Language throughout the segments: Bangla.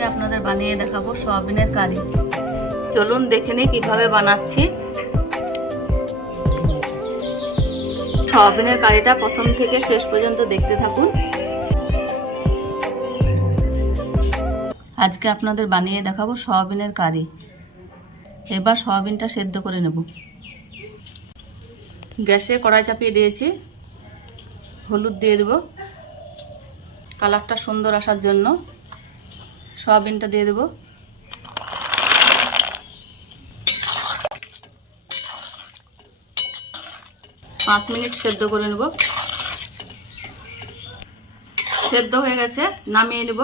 আজকে আপনাদের বানিয়ে দেখাবো সয়াবিনের কারি। চলুন দেখে নিই কীভাবে বানাচ্ছি। সয়াবিনের কারিটা প্রথম থেকে শেষ পর্যন্ত দেখতে থাকুন। আজকে আপনাদের বানিয়ে দেখাবো সয়াবিনের কারি। এবার সয়াবিনটা সেদ্ধ করে নেব। গ্যাসে কড়াই চাপিয়ে দিয়েছি। হলুদ দিয়ে দেব। কালারটা সুন্দর আসার জন্য। সয়াবিনটা দিয়ে দেবো। পাঁচ মিনিট সেদ্ধ করে নেব। সেদ্ধ হয়ে গেছে, নামিয়ে নেব।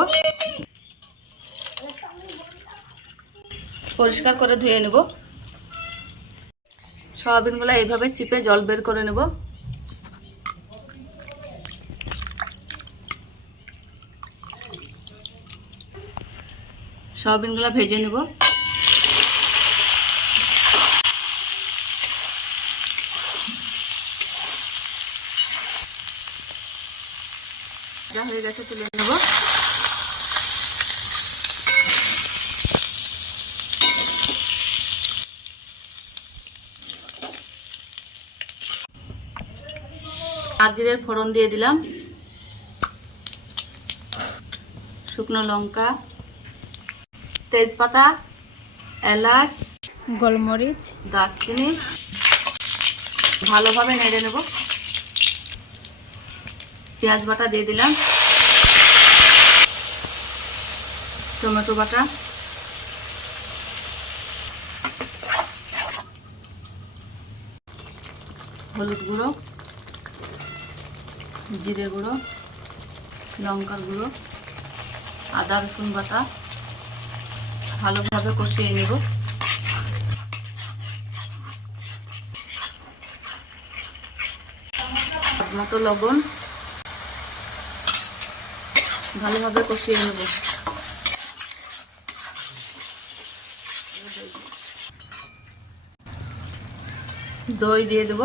পরিষ্কার করে ধুয়ে নেব। সয়াবিনগুলো এইভাবে চিপে জল বের করে নেব। সয়াবিনগুলো ভেজে নেব। হয়ে গেছে তুলে নেব। আজিরের ফোড়ন দিয়ে দিলাম। শুকনো লঙ্কা। তেজপাতা এলাচ গোলমরিচ দারচিনি ভালোভাবে নেড়ে নেব। পেঁয়াজ বাটা দিয়ে দিলাম। টমেটো বাটা। হলুদ গুঁড়ো জিরে গুঁড়ো লঙ্কার গুঁড়ো আদা রসুন বাটা। ভালোভাবে কষিয়ে নেব। মতো লবণ ভালোভাবে কষিয়ে নেব। দই দিয়ে দেব।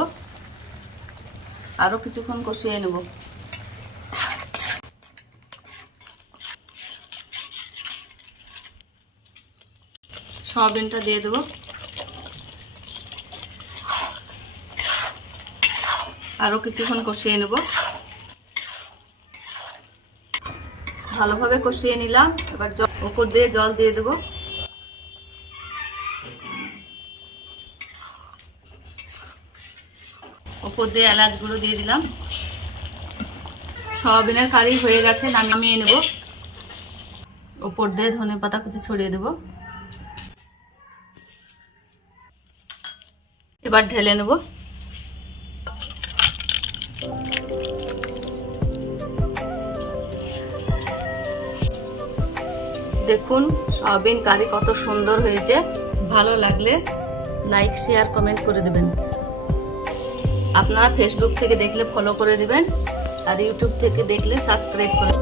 আরও কিছুক্ষণ কষিয়ে নেব। সয়াবিনটা দিয়ে দেবো। আরও কিছুক্ষণ কষিয়ে নেব। ভালোভাবে কষিয়ে নিলাম, এবার জল ওপর দিয়ে জল দিয়ে দেব। ওপর দিয়ে এলাচ গুঁড়ো দিয়ে দিলাম। সয়াবিনের কারি হয়ে গেছে, নামিয়ে নেব। ওপর দিয়ে ধনে পাতা কুচি ছড়িয়ে দেবো। এবার ঢেলে নেব। দেখুন, সয়াবিন কারি কত সুন্দর হয়েছে। ভালো লাগলে লাইক শেয়ার কমেন্ট করে দেবেন। আপনারা ফেসবুক থেকে দেখলে ফলো করে দেবেন আর ইউটিউব থেকে দেখলে সাবস্ক্রাইব করে